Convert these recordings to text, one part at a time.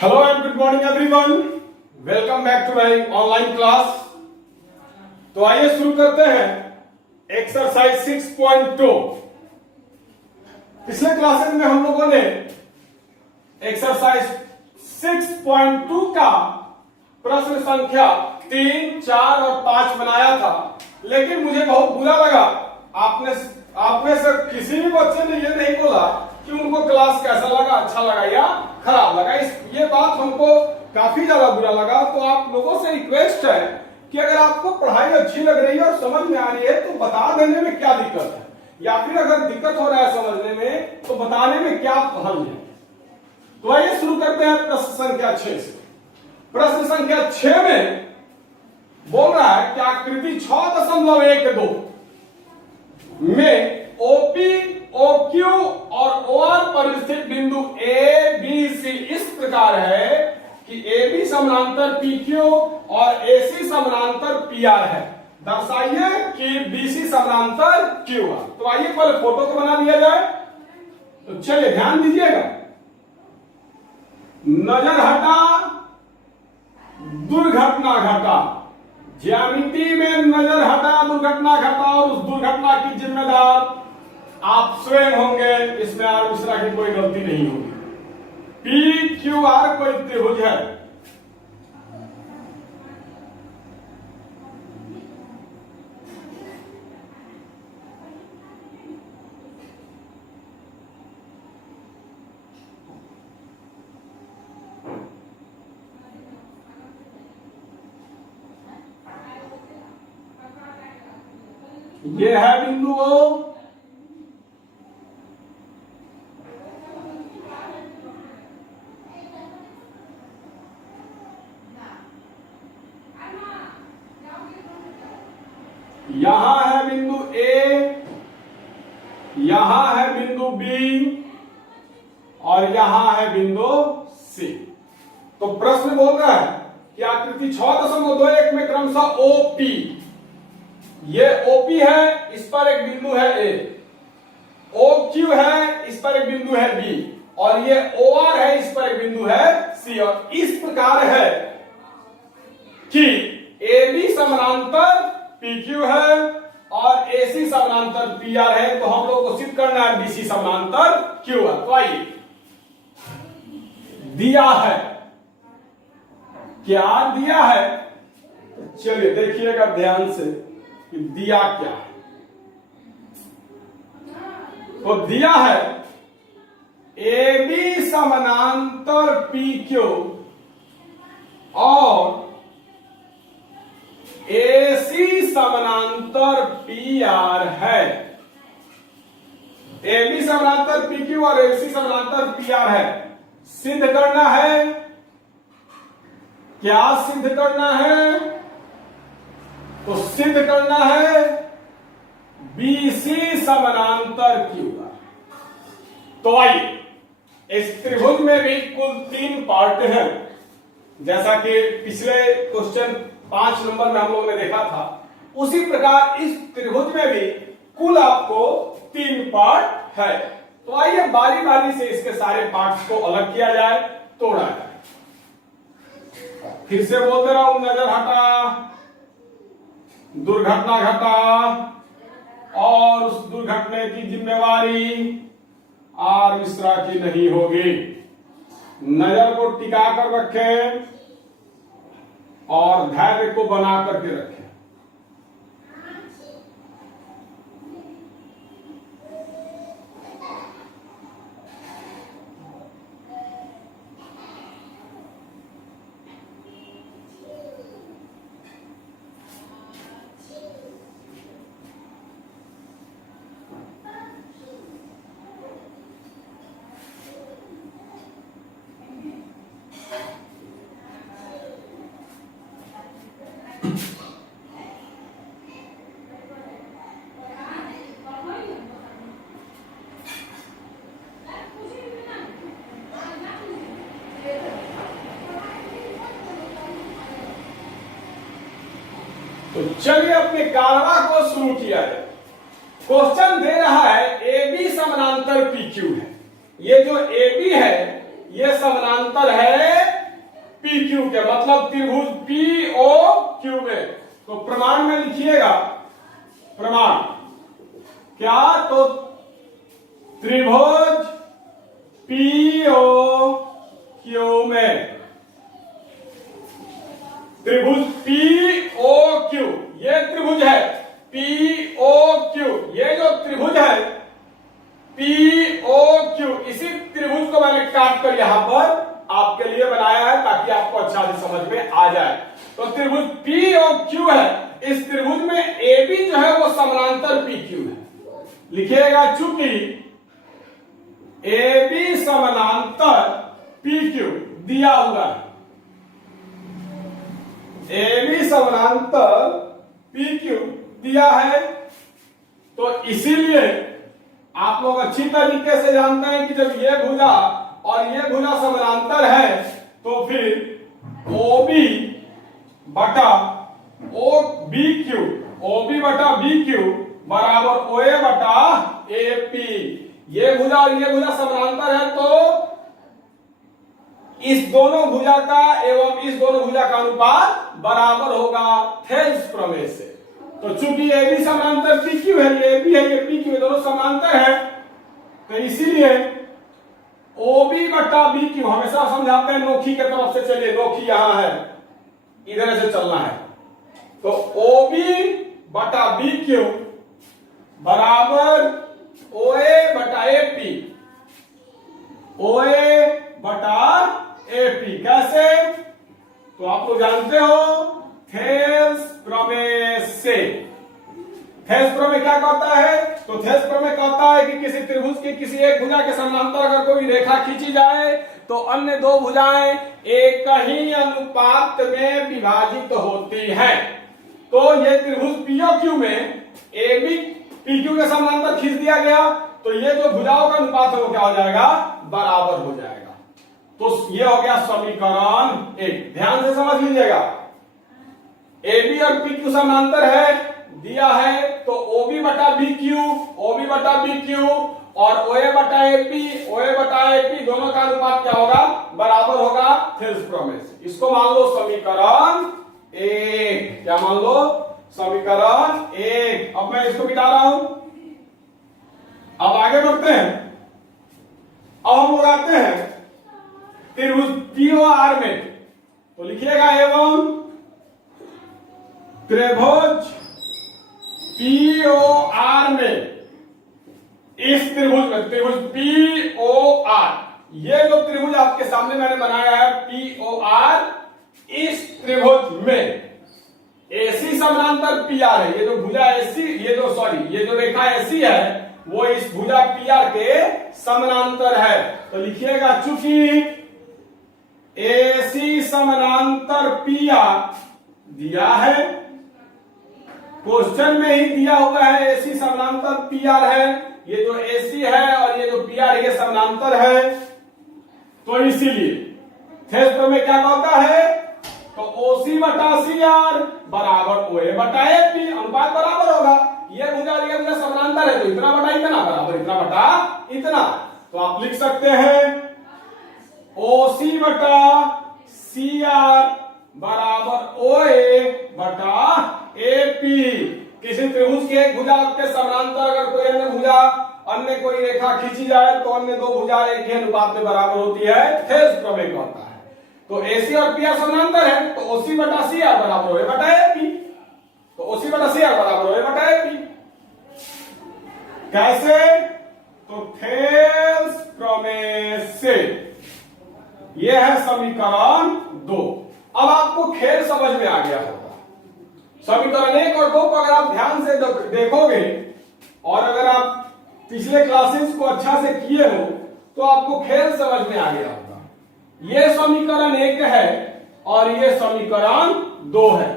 Hello and good morning everyone, welcome back to my online class. तो आइए शुरू करते हैं एक्सरसाइज 6.2। पिछले क्लासेस में हम लोगों ने एक्सरसाइज 6.2 का प्रश्न संख्या 3, 4 और 5 बनाया था, लेकिन मुझे बहुत बुरा लगा। आपने से किसी भी बच्चे ने ये नहीं बोला कि उनको क्लास कैसा लगा, अच्छा लगा या खराब लगा। ये बात हमको काफी ज्यादा बुरा लगा। तो आप लोगों से रिक्वेस्ट है कि अगर आपको पढ़ाई अच्छी लग रही है और समझ में आ रही है तो बता देने में क्या दिक्कत है, या फिर अगर दिक्कत हो रहा है समझने में तो बताने में क्या हल है। तो आइए शुरू करते हैं प्रश्न संख्या 6 से। प्रश्न संख्या 6 में बोल रहा है कि आकृति 6.12 में ओपी, ओक्यू और ओआर पर स्थित बिंदु ए बी सी इस प्रकार है कि ए बी समानांतर पी क्यू और ए सी समानांतर पी आर है। दर्शाइए कि बी सी समानांतर क्यू आर। तो आइए पहले फोटो को बना दिया जाए। तो चलिए ध्यान दीजिएगा, नजर हटा दुर्घटना घटा। ज्यामिति में नजर हटा दुर्घटना घटा और उस दुर्घटना की जिम्मेदार आप स्वयं होंगे। इसमें आर मिश्रा की कोई गलती नहीं होगी। पी क्यू आर कोई त्रिभुज है। ये है बिंदु ओ, यहां है बिंदु ए, यहां है बिंदु बी और यहां है बिंदु सी। तो प्रश्न बोल रहा है कि आकृति 6.21 में क्रमशः ओपी, ये ओपी है, इस पर एक बिंदु है ए, ओक्यू है, इस पर एक बिंदु है बी और ये ओआर है, इस पर एक बिंदु है सी। और इस प्रकार है कि ए बी समानांतर PQ है और AC समानांतर PR है। तो हम लोग को सिद्ध करना है BC समानांतर QR। तो आइए, दिया है, क्या दिया है, तो चलिए देखिएगा ध्यान से कि दिया क्या है। तो दिया है AB समानांतर PQ और AC समानांतर PR है। AB समानांतर PQ और AC समानांतर PR है। सिद्ध करना है, क्या सिद्ध करना है, तो सिद्ध करना है BC समानांतर QR। तो आइए, इस त्रिभुज में भी कुल 3 पार्ट हैं, जैसा कि पिछले क्वेश्चन 5 नंबर में हम लोगों ने देखा था। उसी प्रकार इस त्रिभुज में भी कुल आपको 3 पार्ट है। तो आइए बारी बारी से इसके सारे पार्ट्स को अलग किया जाए, तोड़ा जाए। फिर से बोलते रहा हूं, नजर हटा दुर्घटना घटा और उस दुर्घटना की जिम्मेवारी आर मिश्रा की नहीं होगी। नजर को टिका कर रखें और धैर्य को बना करके रखें। तो चलिए अपने कारवा को शुरू किया जाए। क्वेश्चन दे रहा है ए बी समानांतर पी क्यू है। ये जो ए बी है ये समानांतर है पी क्यू के, मतलब त्रिभुज पी ओ क्यू में। तो प्रमाण में लिखिएगा, प्रमाण क्या, तो त्रिभुज पी ओ क्यू में, त्रिभुज पी ओ क्यू, ये त्रिभुज है पी ओ क्यू, ये जो त्रिभुज है पी ओ क्यू, इसी त्रिभुज को मैंने काट कर यहां पर आपके लिए बनाया है ताकि आपको अच्छा से समझ में आ जाए। तो त्रिभुज पी ओ क्यू है, इस त्रिभुज में ए बी जो है वो समानांतर पी क्यू है। लिखिएगा चूंकि ए बी समानांतर पी क्यू दिया हुआ है, ए बी समानांतर पी क्यू दिया है, तो इसीलिए आप लोग अच्छी तरीके से जानते हैं कि जब ये भुजा और ये भुजा समानांतर है तो फिर ओ बी बटा O B Q, O B बटा बी क्यू बराबर ओ ए बटा ए पी। ये भुजा और ये भुजा समानांतर है तो इस दोनों भुजा का एवं इस दोनों भुजा का अनुपात बराबर होगा थेल्स प्रमेय से। तो चूंकि ए बी समानांतर पी क्यू है, ये ए बी है, ये पी क्यू, दोनों समानांतर है, तो इसीलिए ओ बी बटा बी क्यू, हमेशा समझाते हैं नोखी के तरफ से चलिए, नोखी यहां है, इधर से चलना है, तो ओ बी बटा बी क्यू बराबर ओ ए बटा ए पी, ओ ए बटा ए पी। कैसे, तो आप लोग जानते हो थेल्स प्रमेय से। थेल्स प्रमेय क्या कहता है, तो थेल्स प्रमेय कहता है कि किसी त्रिभुज की किसी एक भुजा के समानांतर अगर कोई रेखा खींची जाए तो अन्य दो भुजाएं एक ही अनुपात में विभाजित होती हैं। तो ये त्रिभुज पीओ क्यू में ए बी पी क्यू के समानांतर खींच दिया गया तो ये जो भुजाओं का अनुपात है वो क्या हो जाएगा, बराबर हो जाएगा। तो ये हो गया समीकरण एक, ध्यान से समझ लीजिएगा। ए बी और पी क्यू समानांतर है, दिया है, तो ओ बी बटा बी क्यू, ओ बी बटा बी क्यू और ओ ए बटा ए पी, ओ ए बटा ए पी दोनों का अनुपात क्या होगा, बराबर होगा थेल्स प्रमेय से। इसको मान लो समीकरण एक, क्या मान लो, समीकरण एक। अब मैं इसको मिटा रहा हूं, अब आगे बढ़ते हैं। अब हम लोग आते हैं त्रिभुज पीओ आर में, तो लिखिएगा एवं त्रिभुज पीओ आर में, इस त्रिभुज में, त्रिभुज पीओ आर, ये जो त्रिभुज आपके सामने मैंने बनाया है पीओ आर, इस त्रिभुज में एसी समानांतर पीआर है। ये जो भुजा एसी, ये जो रेखा एसी है वो इस भुजा पीआर के समानांतर है। तो लिखिएगा चूंकि एसी समानांतर पीआर दिया है, क्वेश्चन में ही दिया हुआ है एसी समानांतर पीआर है, ये जो एसी है और ये जो पीआर ये समानांतर है, तो इसीलिए थेल्स प्रमेय क्या कहता है, तो ओसी बटा सी आर बराबर ओ ए बटा ए पी, अनुपात बराबर होगा। ये भुजा और ये भुजा समानांतर है तो इतना बटा इतना बराबर इतना बटा इतना, तो आप लिख सकते हैं ओसी बटा सी आर बराबर ओ ए बटा ए पी। किसी त्रिभुज की एक भुजा के समानांतर अगर कोई अन्य भुजा, अन्य कोई रेखा खींची जाए तो अन्य दो भुजा एक ही अनुपात में बराबर होती है, थेल्स प्रमेय कहता है। तो एसी और पी आर समानांतर है तो ओसी बटा सी आर बराबर ओ ए बटा ए पी, तो ओसी बटा सी आर बराबर ओ ए बटा ए पी। कैसे, तो थेल्स प्रमेय से। यह है समीकरण दो। अब आपको खेल समझ में आ गया होगा। समीकरण एक और दो को अगर आप ध्यान से देखोगे और अगर आप पिछले क्लासेस को अच्छा से किए हो तो आपको खेल समझ में आ गया होगा। ये समीकरण एक है और ये समीकरण दो है।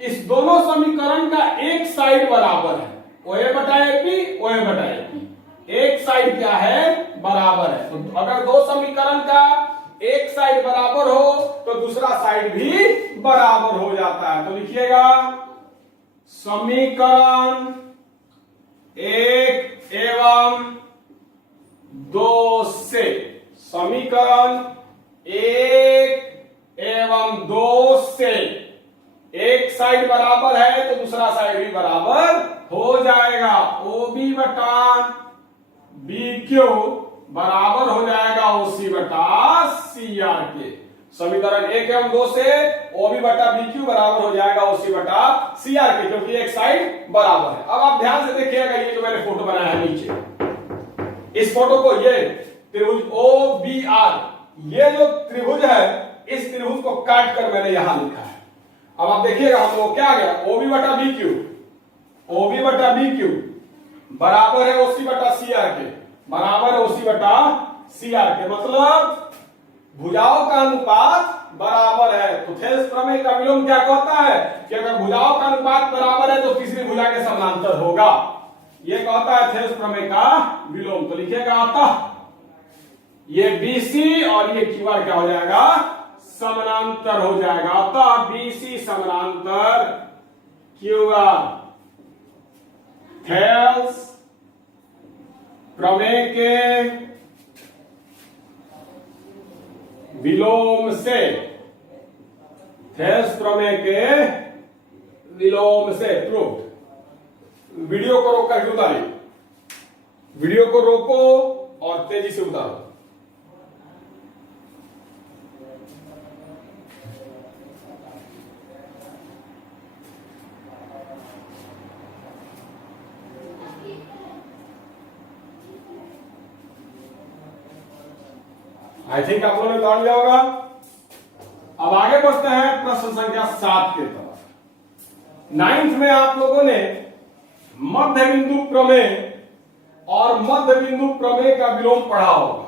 इस दोनों समीकरण का एक साइड बराबर है, ओ ए बटा ए पी, ओ ए बटा ए पी। एक साइड क्या है, बराबर है। तो अगर दो समीकरण का एक साइड बराबर हो तो दूसरा साइड भी बराबर हो जाता है। तो लिखिएगा समीकरण एक एवं दो से, समीकरण एक एवं से एक साइड बराबर है तो दूसरा साइड भी बराबर हो जाएगा। OB बटा BQ बराबर हो जाएगा OC बटा CR के। समीकरण 1 एवं 2 से OB बटा BQ बराबर हो जाएगा OC बटा CR के, क्योंकि एक साइड बराबर है। अब आप ध्यान से देखिएगा, ये जो मैंने फोटो बनाया है नीचे, इस फोटो को, ये त्रिभुज OBR, ये जो त्रिभुज है, इस त्रिभुज को काट कर मैंने यहां लिखा है। अब आप देखिएगा हम लोग क्या आ गया, OB बटा BQ, OB बटा BQ बराबर है OC बटा CR के, बराबर है OC बटा CR के, मतलब भुजाओं का अनुपात बराबर है। तो थेल्स प्रमेय का विलोम क्या कहता है कि अगर भुजाओं का अनुपात बराबर है तो तीसरी भुजा के समानांतर होगा, ये कहता है थेल्स प्रमेय का विलोम। तो लिखिएगा अतः ये BC और ये QR क्या हो जाएगा, समानांतर हो जाएगा। अतः BC समानांतर QR थेल्स प्रमेय के विलोम से, थेल्स प्रमेय के विलोम से प्रूव्ड। वीडियो को रोक करके उतारिए, वीडियो को रोको और तेजी से उतारो। आई थिंक आप लोगों ने उतार लिया होगा। अब आगे बढ़ते हैं प्रश्न संख्या 7 के तरफ। 9th में आप लोगों ने मध्य बिंदु प्रमेय और मध्य बिंदु प्रमेय का विलोम पढ़ा होगा,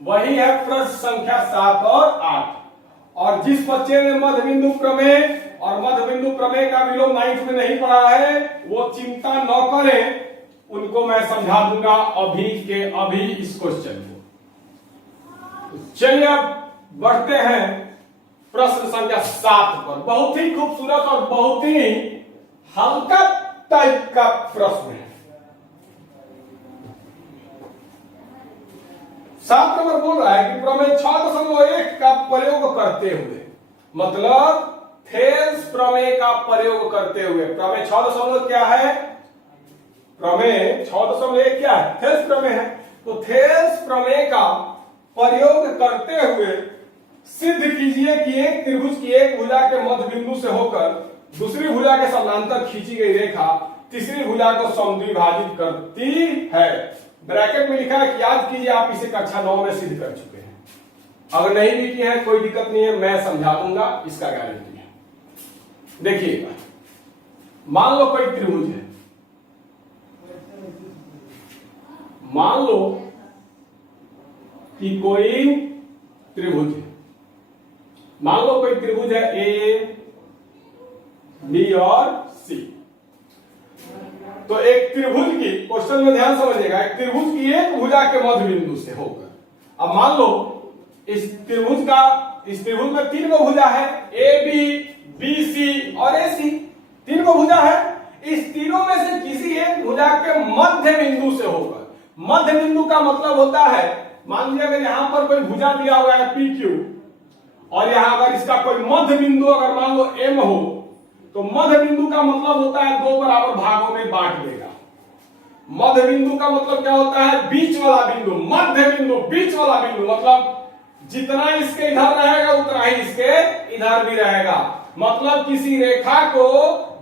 वही है प्रश्न संख्या 7 और 8। और जिस बच्चे ने मध्य बिंदु प्रमेय और मध्य बिंदु प्रमेय का विलोम 9th में नहीं पढ़ा है, वो चिंता न करें, उनको मैं समझा दूंगा अभी के अभी इस क्वेश्चन को। चलिए अब बढ़ते हैं प्रश्न संख्या 7 पर। बहुत ही खूबसूरत और बहुत ही हल्का टाइप का प्रश्न है। 7 नंबर बोल रहा है कि प्रमेय 6.1 का प्रयोग करते हुए, मतलब थेल्स प्रमेय का प्रयोग करते हुए, प्रमेय 6.1 क्या है, प्रमेय 6.1 क्या है, थेल्स प्रमेय है। तो थेल्स प्रमेय का प्रयोग करते हुए सिद्ध कीजिए कि एक त्रिभुज की एक भुजा के मध्य बिंदु से होकर दूसरी भुजा के समानांतर खींची गई रेखा तीसरी भुजा को समद्विभाजित करती है। ब्रैकेट में लिखा है कि याद कीजिए, आप इसे कक्षा 9 में सिद्ध कर चुके हैं। अगर नहीं भी किए हैं कोई दिक्कत नहीं है, मैं समझा दूंगा, इसका गारंटी है। देखिएगा, मान लो कोई त्रिभुज है, मान लो कि कोई त्रिभुज है, मान लो कोई त्रिभुज है A, B और C। तो एक त्रिभुज की, क्वेश्चन में ध्यान समझिएगा, एक त्रिभुज की एक भुजा के मध्य बिंदु से होकर, अब मान लो इस त्रिभुज में 3 गो भुजा है, AB, BC और AC, 3 गो भुजा है। इस तीनों में से किसी एक भुजा के मध्य बिंदु से होकर, मध्य बिंदु का मतलब होता है, मान लीजिए अगर यहां पर कोई भुजा दिया हुआ है PQ और यहां अगर इसका कोई मध्य बिंदु अगर मान लो M हो, तो मध्य बिंदु का मतलब होता है 2 बराबर भागों में बांट देगा। मध्य बिंदु का मतलब क्या होता है, बीच वाला बिंदु, मध्य बिंदु, बीच वाला बिंदु, मतलब जितना इसके इधर रहेगा उतना ही इसके इधर भी रहेगा। मतलब किसी रेखा को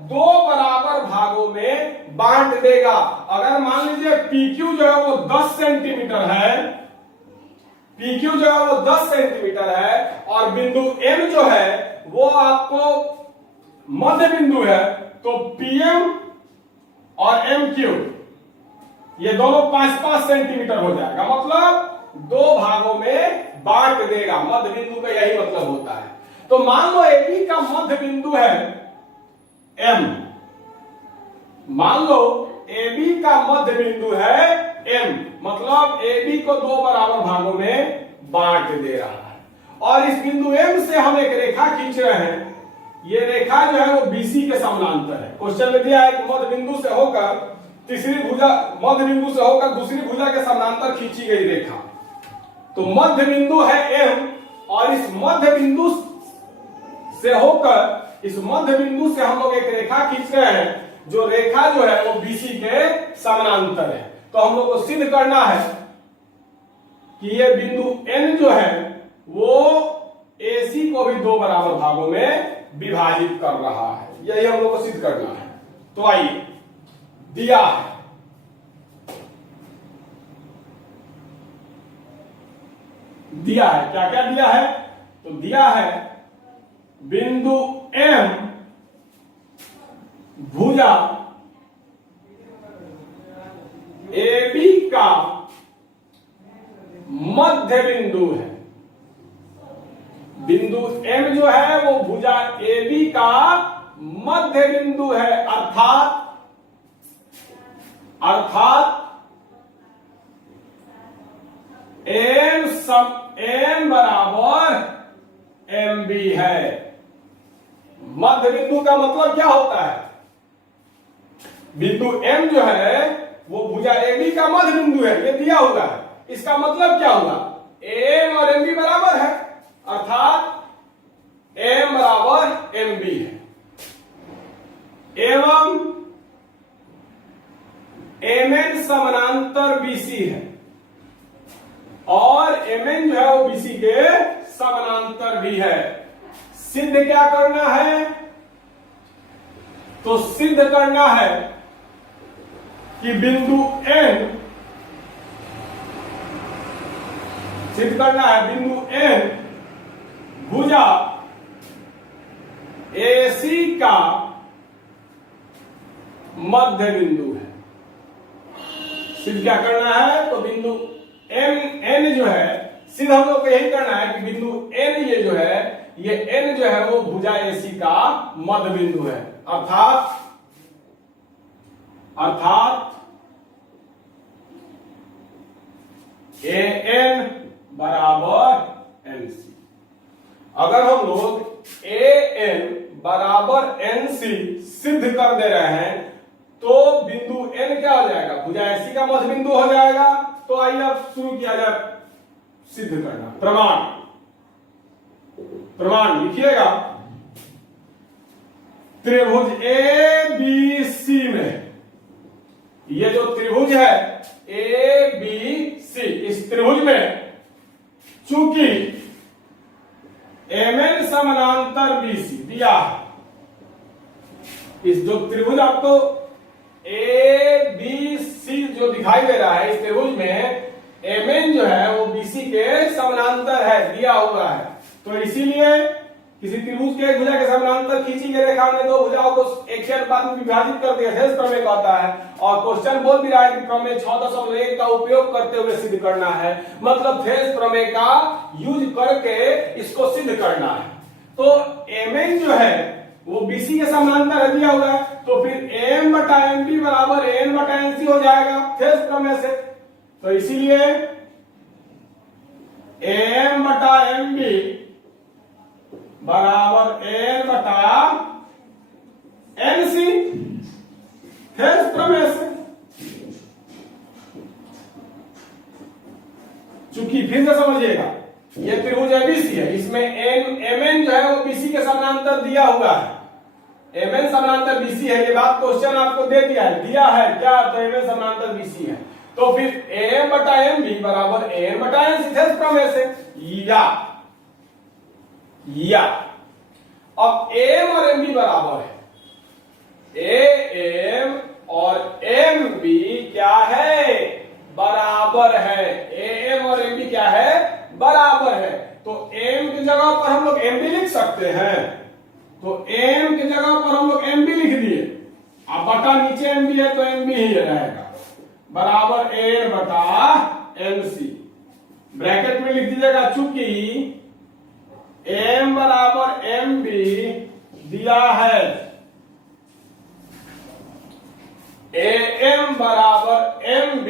2 बराबर भागों में बांट देगा। अगर मान लीजिए PQ जो है वो 10 सेंटीमीटर है, PQ जो है वो 10 सेंटीमीटर है और बिंदु M जो है वो आपको मध्य बिंदु है, तो PM और MQ ये दोनों 5-5 सेंटीमीटर हो जाएगा, मतलब 2 भागों में बांट देगा। मध्य बिंदु का यही मतलब होता है। तो मान लो AB का मध्य बिंदु है M, मान लो AB का मध्य बिंदु है M, मतलब AB को 2 बराबर भागों में बांट दे रहा है। और इस बिंदु M से हम एक रेखा खींच रहे हैं, ये रेखा जो है वो BC के समानांतर है। क्वेश्चन में दिया है कि मध्य बिंदु से होकर तीसरी भुजा, मध्य बिंदु से होकर दूसरी भुजा के समानांतर खींची गई रेखा। तो मध्य बिंदु है M और इस मध्य बिंदु से होकर इस मध्य बिंदु से हम लोग एक रेखा खींच रहे हैं, जो रेखा जो है वो BC के समानांतर है। तो हम लोग को सिद्ध करना है कि ये बिंदु N जो है वो AC को भी दो बराबर भागों में विभाजित कर रहा है, यही हम लोग को सिद्ध करना है। तो आइए, दिया है क्या क्या दिया है, तो दिया है बिंदु M भुजा AB का मध्य बिंदु है। बिंदु M जो है वो भुजा AB का मध्य बिंदु है, अर्थात M बराबर MB है। मध्य बिंदु का मतलब क्या होता है, बिंदु M जो है वो भुजा AB का मध्य बिंदु है, ये दिया हुआ है। इसका मतलब क्या हुआ, M और MB बराबर है, अर्थात M बराबर MB है। एवं MN समानांतर BC है और MN जो है वो BC के समानांतर भी है। सिद्ध क्या करना है, तो सिद्ध करना है कि बिंदु N, सिद्ध करना है बिंदु N भुजा AC का मध्य बिंदु है। सिद्ध क्या करना है, तो बिंदु N जो है, सिद्ध हम लोग को यही करना है कि बिंदु N ये जो है, ये N जो है वो भुजा AC का मध्य बिंदु है, अर्थात AN बराबर NC। अगर हम लोग AN बराबर NC सिद्ध कर दे रहे हैं तो बिंदु N क्या हो जाएगा, भुजा AC का मध्य बिंदु हो जाएगा। तो आइए अब शुरू किया जाए सिद्ध करना। प्रमाण लिखिएगा, त्रिभुज ABC में, ये जो त्रिभुज है ABC, इस त्रिभुज में चूंकि MN समानांतर BC दिया है, इस जो त्रिभुज आपको ABC जो दिखाई दे रहा है, इस त्रिभुज में MN जो है वो BC के समानांतर है, दिया हुआ है। तो इसीलिए किसी त्रिभुज के एक भुजा के समानांतर खींची गई रेखा में दो भुजाओं को एक के अनुपात में विभाजित कर दिया, हेस प्रमेय कहता है। और क्वेश्चन बोल भी रहा है कि प्रमेय 6.1 का उपयोग करते हुए सिद्ध करना है, मतलब हेस प्रमेय का यूज करके इसको सिद्ध करना है। तो MN जो है वो BC के समानांतर है, दिया हुआ है, तो फिर M बटा MB बराबर N बटा NC हो जाएगा हेस प्रमेय से। तो इसीलिए M बटा MB बराबर N बटा NC हेस प्रमेय से। चूंकि फिर से समझिएगा, ये त्रिभुज ABC है, इसमें MN जो है वो BC के समानांतर दिया हुआ है, MN समानांतर BC है, ये बात क्वेश्चन आपको दे दिया है, दिया है क्या, तो MN समानांतर BC है। तो फिर AM बटा MB बराबर N बटा NC हेस प्रमेय से। या अब AM और MB बराबर है, AM और MB क्या है, बराबर है। AM और MB क्या है, बराबर है। तो M की जगह पर हम लोग MB लिख सकते हैं, तो M की जगह पर हम लोग MB लिख दिए, अब बटा नीचे MB है तो MB ही रहेगा, बराबर N बटा NC। ब्रैकेट में लिख दीजिएगा, चूंकि M बराबर MB दिया है, AM बराबर MB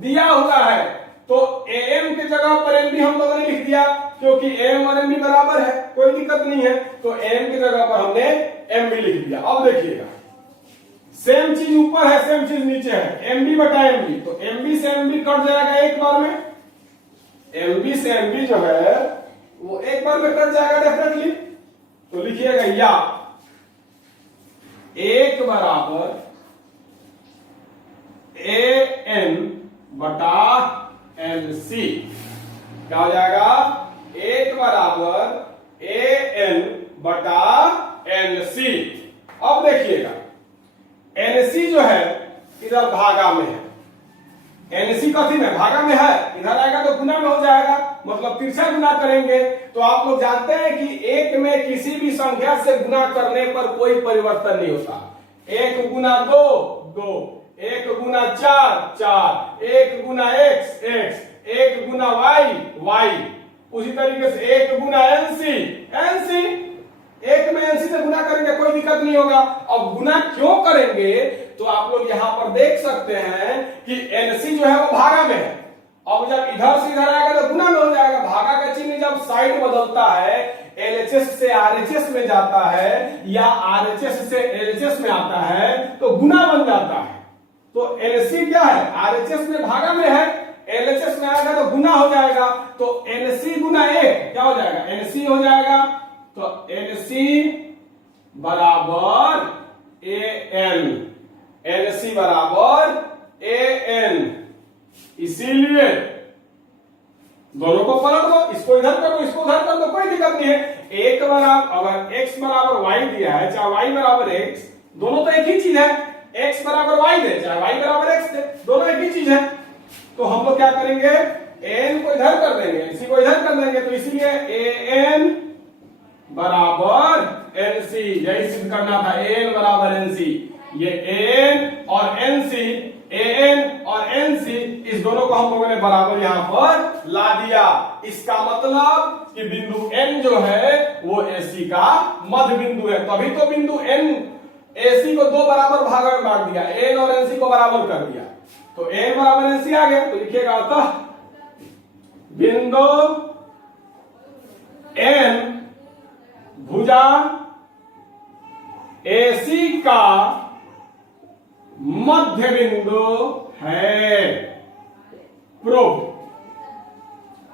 दिया हुआ है, तो AM की जगह पर MB हम लोगों ने लिख दिया, क्योंकि AM और MB बराबर है, कोई दिक्कत नहीं है। तो AM की जगह पर हमने MB लिख दिया। अब देखिएगा, सेम चीज ऊपर है, सेम चीज नीचे है, MB बटा MB, तो MB से MB कट जाएगा एक बार में, MB से MB जो है वो एक बार में कट जाएगा डेफिनेटली। तो लिखिएगा या 1 बराबर an बटा nc। क्या हो जाएगा? 1 बराबर an बटा nc। अब देखिएगा nc जो है इधर भागा में है, nc कथी में? भागा में है। इधर आएगा तो गुना में हो जाएगा, मतलब तिरछा गुना करेंगे। तो आप लोग जानते हैं कि एक में किसी भी संख्या से गुना करने पर कोई परिवर्तन नहीं होता। 1 गुना 2 2, 1 गुना 4 4, 1 गुना x x, 1 गुना y y। उसी तरीके से 1 गुना nc nc, एक में nc से गुना करेंगे कोई दिक्कत नहीं होगा। अब गुना क्यों करेंगे? तो आप लोग यहां पर देख सकते हैं कि nc जो है वो भागा में है। अब जब इधर से इधर आएगा तो गुना में हो जाएगा। भागा का चिन्ह जब साइड बदलता है, LHS से RHS में जाता है या RHS से LHS में आता है तो गुना बन जाता है। तो NC क्या है? RHS में भागा में है, LHS में आएगा तो गुना हो जाएगा। तो NC गुना 1 क्या हो जाएगा? NC हो जाएगा। तो NC बराबर AN, NC बराबर AN। इसीलिए दोनों को पलट दो, इसको इधर कर दो, इसको उधर कर दो, कोई दिक्कत नहीं है। एक बराबर अगर x बराबर y दिया है, चाहे y बराबर x, दोनों तो एक ही चीज है। x बराबर y दे, चाहे y बराबर x दे, दोनों एक ही चीज है। तो हम लोग क्या करेंगे? n को इधर कर देंगे, nc को इधर कर देंगे। तो इसीलिए an बराबर nc, यही सिद्ध करना था। an बराबर nc, ये an और nc, an और nc, इस दोनों को हम लोगों ने बराबर यहां पर ला दिया। इसका मतलब कि बिंदु n जो है वो AC का मध्य बिंदु है। तभी तो बिंदु n AC को 2 बराबर भागों में बांट दिया, n और nc को बराबर कर दिया। तो n बराबर nc आ गया। तो लिखिएगा अतः बिंदु n भुजा AC का मध्य बिंदु है। प्रूफ।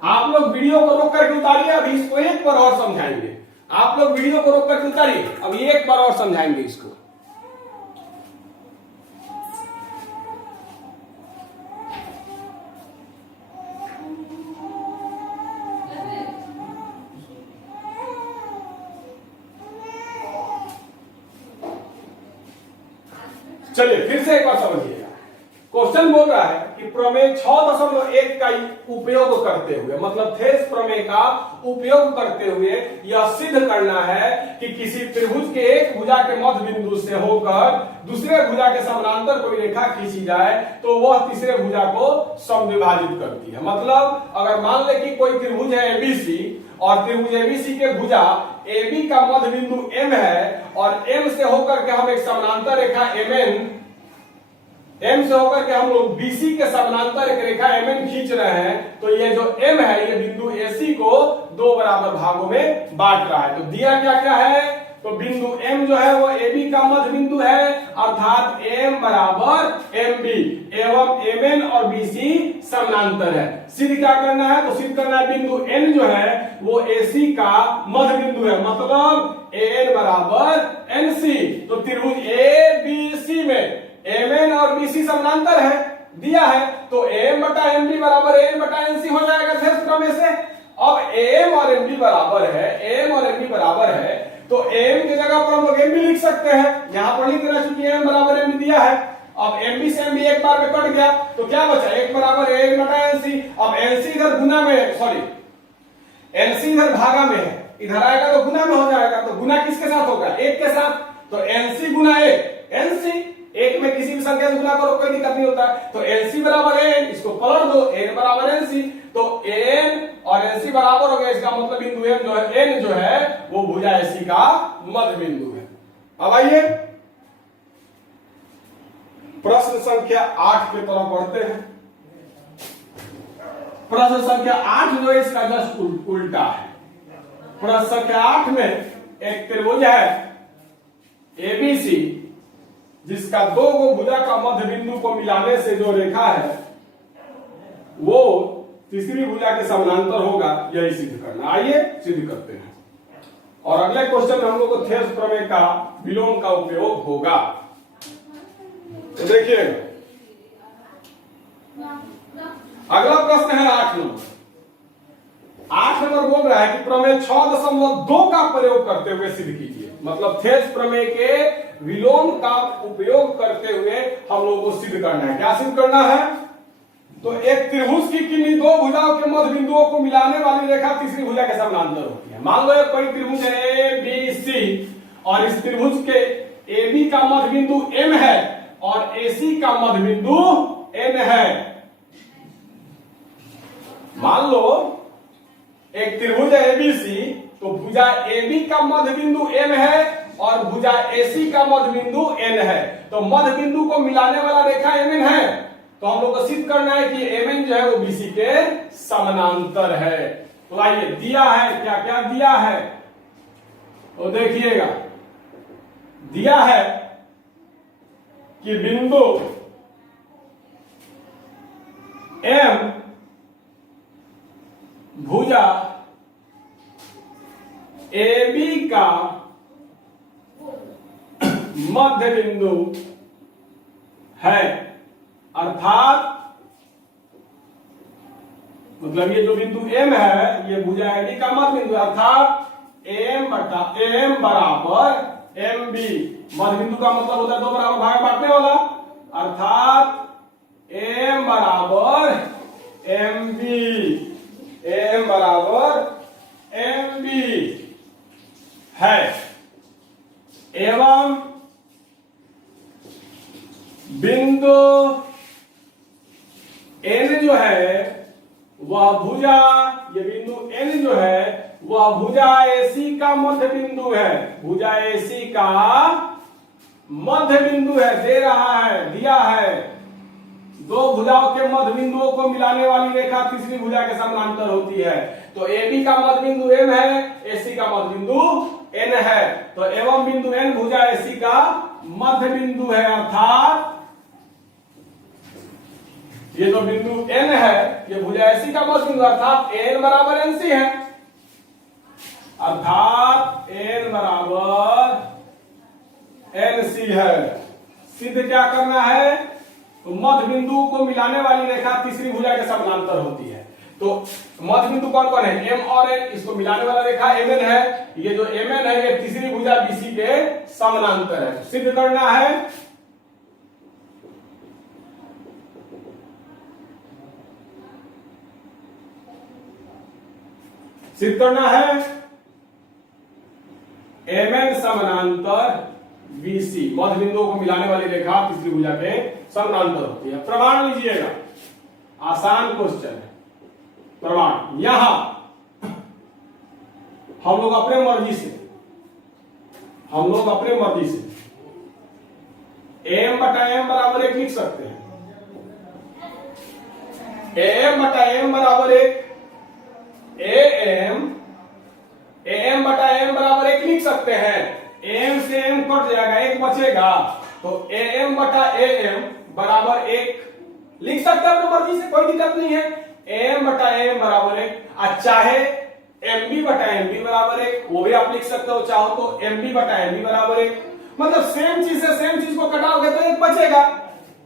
आप लोग वीडियो को रोक करके उतारिए, अभी इसको एक बार और समझाएंगे। आप लोग वीडियो को रोक करके उतारिए, अभी एक बार और समझाएंगे इसको। चलिए फिर से एक बार समझिएगा। क्वेश्चन बोल रहा है कि प्रमेय 6.1 का उपयोग करते हुए, मतलब थेस प्रमेय का उपयोग करते हुए यह सिद्ध करना है कि किसी त्रिभुज के एक भुजा के मध्य बिंदु से होकर दूसरे भुजा के समानांतर कोई रेखा खींची जाए तो वह तीसरे भुजा को समद्विभाजित करती है। मतलब अगर मान ले कि कोई त्रिभुज है ABC और त्रिभुज ABC के भुजा AB का मध्य बिंदु M है और M से होकर के हम एक समानांतर रेखा M से होकर के हम लोग BC के समानांतर एक रेखा MN खींच रहे हैं, तो ये जो M है ये बिंदु AC को 2 बराबर भागों में बांट रहा है। तो दिया क्या क्या है? तो बिंदु M जो है वो AB का मध्य बिंदु है, अर्थात M बराबर MB एवं MN और BC समानांतर है। सिद्ध क्या करना है? तो सिद्ध करना है बिंदु N जो है वो AC का मध्य बिंदु है, मतलब AN बराबर NC। तो त्रिभुज ABC में MN और BC समानांतर है, दिया है। तो AM बटा MB बराबर AN बटा NC हो जाएगा थेस प्रमेय से। अब AM और MB बराबर है, AM और MB बराबर है, तो AM की जगह पर हम लोग MB लिख सकते हैं। यहां पर लिख देना चूंकि AM बराबर MB दिया है। अब MB से MB एक बार में कट गया तो क्या बचा? 1 बराबर AN बटा NC। अब NC इधर गुना में, सॉरी NC इधर भागा में है, इधर आएगा तो गुना में हो जाएगा। तो गुना किसके साथ होगा? 1 के साथ। तो NC गुना 1 NC, एक में किसी भी संख्या से गुना करो कोई दिक्कत नहीं होता। तो NC बराबर N, इसको पलट दो, N बराबर NC। तो N और NC बराबर हो गया, इसका मतलब बिंदु M जो है, N जो है वो भुजा AC का मध्य बिंदु है। अब आइए प्रश्न संख्या 8 की तरफ बढ़ते हैं। प्रश्न संख्या 8 जो है इसका जस्ट उल्टा है। प्रश्न संख्या 8 में एक त्रिभुज है ABC जिसका 2 गो भुजा का मध्य बिंदु को मिलाने से जो रेखा है वो तीसरी भुजा के समानांतर होगा, यही सिद्ध करना। आइए सिद्ध करते हैं। और अगले क्वेश्चन में हम लोग को थेस प्रमेय का विलोम का उपयोग होगा। तो देखिएगा, अगला प्रश्न है 8 नंबर। 8 नंबर बोल रहा है कि प्रमेय 6.2 का प्रयोग करते हुए सिद्ध कीजिए। मतलब थेस प्रमेय के विलोम का उपयोग करते हुए हम लोग को सिद्ध करना है। क्या सिद्ध करना है? तो एक त्रिभुज की किन्हीं दो भुजाओं के मध्य बिंदुओं को मिलाने वाली रेखा तीसरी भुजा के समानांतर होती है। मान लो एक कोई त्रिभुज है ए बी सी, और इस त्रिभुज के ए बी का मध्य बिंदु एम है और ए सी का मध्य बिंदु एन है। मान लो एक त्रिभुज है एबीसी, तो भुजा एबी का मध्य बिंदु एम है और भुजा एसी का मध्य बिंदु एन है। तो मध्य बिंदु को मिलाने वाला रेखा एमएन है। तो हम लोग को सिद्ध करना है कि एमएन जो है वो बीसी के समानांतर है। तो आइए, दिया है क्या क्या दिया है, तो देखिएगा, दिया है कि बिंदु एम भुजा ए बी का मध्य बिंदु है। अर्थात मतलब ये जो बिंदु एम है ये भुजा ए बी का मध्य बिंदु, अर्थात एम बराबर एम बी। मध्य बिंदु का मतलब होता है दो बराबर भाग बांटने वाला, अर्थात एम बराबर एम बी, एम बराबर एम बी है। एवं बिंदु एन जो है वह भुजा, ये बिंदु एन जो है वह भुजा एसी का मध्य बिंदु है। भुजा एसी का मध्य बिंदु है, दे रहा है, दिया है। दो भुजाओं के मध्य बिंदुओं को मिलाने वाली रेखा तीसरी भुजा के समानांतर होती है। तो एबी का मध्य बिंदु एम है, एसी का मध्य बिंदु एन है। तो एवं बिंदु एन भुजा एसी का मध्य बिंदु है। अर्थात ये जो बिंदु एन है ये भुजा एसी का मध्य बिंदु, अर्थात एन बराबर एनसी है। अर्थात एन बराबर एनसी है। सिद्ध क्या करना है? तो मध्य बिंदु को मिलाने वाली रेखा तीसरी भुजा के समानांतर होती है। तो मध्य बिंदु कौन कौन है? एम और एन। इसको मिलाने वाला रेखा एम एन है। ये जो एम एन है ये तीसरी भुजा बीसी के समानांतर है। सिद्ध करना है। सिद्ध करना है एम एन समानांतर बीसी, मध्य बिंदुओं को मिलाने वाली रेखा तीसरी भुजा के समानांतर होती है। प्रमाण लीजिएगा, आसान क्वेश्चन है। प्रमाण यहां हम लोग अपने मर्जी से एम बटा एम बराबर 1 लिख सकते हैं। एम बटा एम बराबर 1, एम बटा एम बराबर 1 लिख सकते हैं। एम से एम कट जाएगा, 1 बचेगा। तो एम बटा एम बराबर 1 लिख सकते हैं अपनी मर्जी से, कोई दिक्कत नहीं है। एम बटा एम बराबर 1, चाहे एम बी बटा एम बी बराबर 1 वो भी आप लिख सकते हो। चाहो तो एम बी बटा एम बी बराबर 1, मतलब सेम चीज से सेम चीज को कटाओगे तो 1 बचेगा।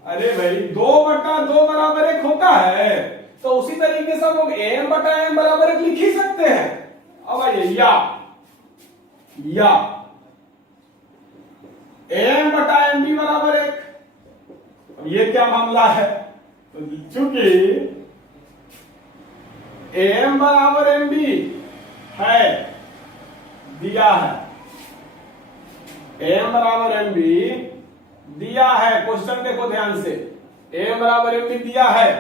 अरे भाई 2 बटा 2 बराबर 1 होता है, तो उसी तरीके से हम लोग एम बटा एम बराबर 1 लिख ही सकते हैं। अब आइए या एम बटा एम बी बराबर 1। अब ये क्या मामला है? तो चूंकि एम बराबर एम बी है, दिया है, एम बराबर एम बी दिया है। क्वेश्चन देखो ध्यान से, एम बराबर एम बी दिया है।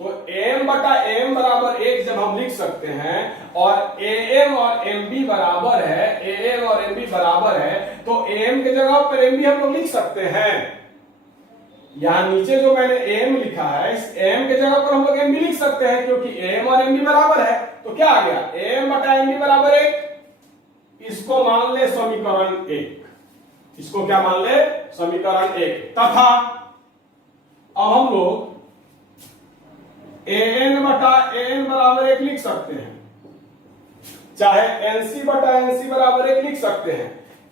तो एम बटा एम बराबर 1 जब हम लिख सकते हैं और ए एम और एम बी बराबर है, ए एम और एम बी बराबर है, तो एम के जगह पर एम बी हम लोग लिख सकते हैं। यहां नीचे जो मैंने एम लिखा है, इस एम के जगह पर हम लोग एम बी लिख सकते हैं, क्योंकि एम और एम बी बराबर है। तो क्या आ गया? एम बटा एम बी बराबर 1। इसको मान ले समीकरण 1। इसको क्या मान ले? समीकरण 1। तथा अब हम लोग an बटा an बराबर 1 लिख सकते हैं, चाहे nc बटा nc बराबर 1 लिख सकते हैं।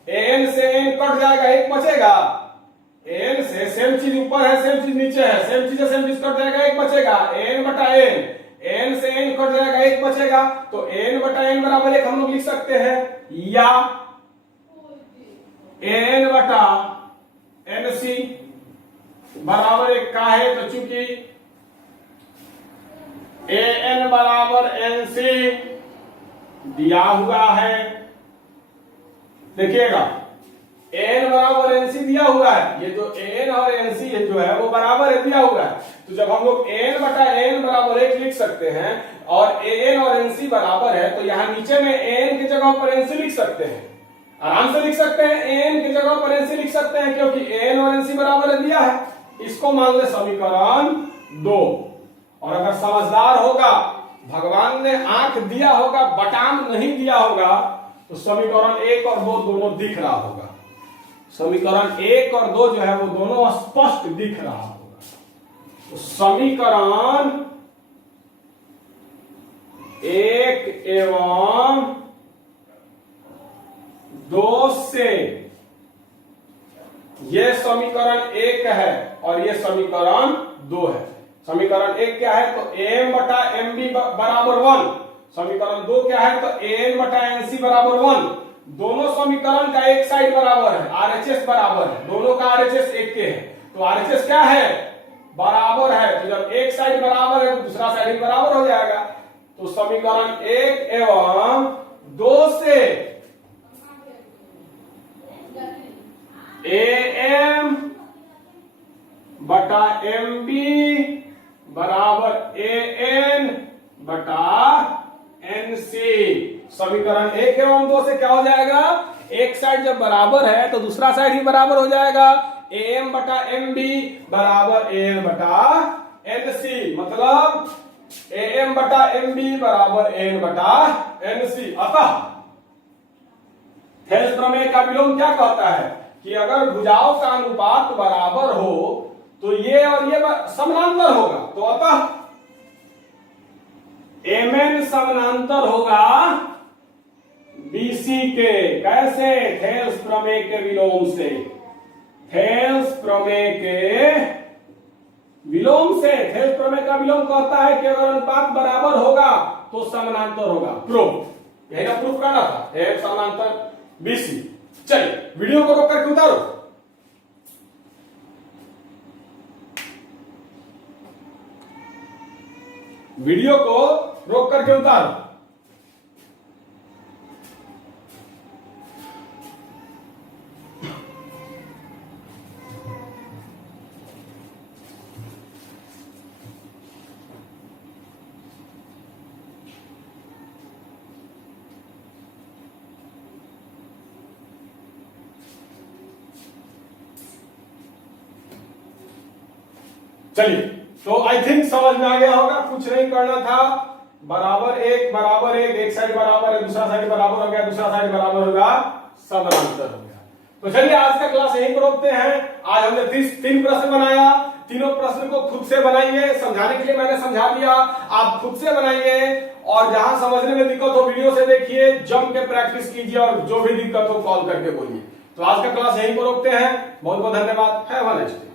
an से n कट जाएगा, 1 बचेगा। n से सेम चीज ऊपर है, सेम चीज नीचे है, सेम चीज कट जाएगा, 1 बचेगा। n बटा n से n कट जाएगा, 1 बचेगा। तो n बटा n बराबर 1 हम लोग लिख सकते हैं, या n बटा nc बराबर 1 का है। तो चूंकि an बराबर nc दिया हुआ है, देखिएगा n बराबर nc दिया हुआ है, ये जो n और nc जो है वो बराबर है, दिया हुआ है। तो जब हम लोग n बटा n बराबर 1 लिख सकते हैं और an और nc बराबर है, तो यहां नीचे में n की जगह पर nc लिख सकते हैं, आराम से लिख सकते हैं। n की जगह पर nc लिख सकते हैं क्योंकि n और nc बराबर है, दिया है। इसको मान ले समीकरण 2। और अगर समझदार होगा, भगवान ने आंख दिया होगा, बटाम नहीं दिया होगा, तो समीकरण 1 और 2 दोनों दिख रहा होगा। समीकरण 1 और 2 जो है वो दोनों स्पष्ट दिख रहा होगा। तो समीकरण 1 एवं 2 से ये समीकरण 1 है और ये समीकरण 2 है। समीकरण 1 क्या है? तो m बटा mb बराबर 1। समीकरण 2 क्या है? तो an बटा nc बराबर 1। दोनों समीकरण का एक साइड बराबर है, RHS बराबर है, दोनों का RHS एक के है। तो RHS क्या है? बराबर है। तो जब एक साइड बराबर है तो दूसरा साइड भी बराबर हो जाएगा। तो समीकरण 1 एवं 2 से am बटा mb बराबर an बटा nc। समीकरण 1 एवं 2 से क्या हो जाएगा? एक साइड जब बराबर है तो दूसरा साइड ही बराबर हो जाएगा। am बटा mb बराबर an बटा nc, मतलब am बटा mb बराबर n बटा nc। अतः थेल्स प्रमेय का विलोम क्या कहता है कि अगर भुजाओं का अनुपात बराबर हो तो ये और ये समानांतर होगा। तो अतः mn समानांतर होगा BC के। कैसे? थेल्स प्रमेय के विलोम से। थेल्स प्रमेय के विलोम से। थेल्स प्रमेय का विलोम कहता है कि अगर अनुपात बराबर होगा तो समानांतर होगा। प्रूफ, यही ना प्रूफ करना था, थेल्स समानांतर BC। चलिए वीडियो को रोक करके उतारो। वीडियो को रोक करके उतारो। चलिए, तो आई थिंक समझ में आ गया होगा, कुछ नहीं करना था। बराबर एक, एक साइड बराबर है, दूसरा साइड बराबर हो गया, दूसरा साइड बराबर होगा, समानांतर हो गया। तो चलिए आज का क्लास यहीं पर रोकते हैं। आज हमने 3 प्रश्न बनाया। तीनों प्रश्न को खुद से बनाइए, समझाने के लिए मैंने समझा दिया, आप खुद से बनाइए और जहां समझने में दिक्कत हो वीडियो से देखिए, जम के प्रैक्टिस कीजिए और जो भी दिक्कत हो कॉल करके बोलिए। तो आज का क्लास यहीं पर रोकते हैं। बहुत बहुत धन्यवाद। Have a nice day.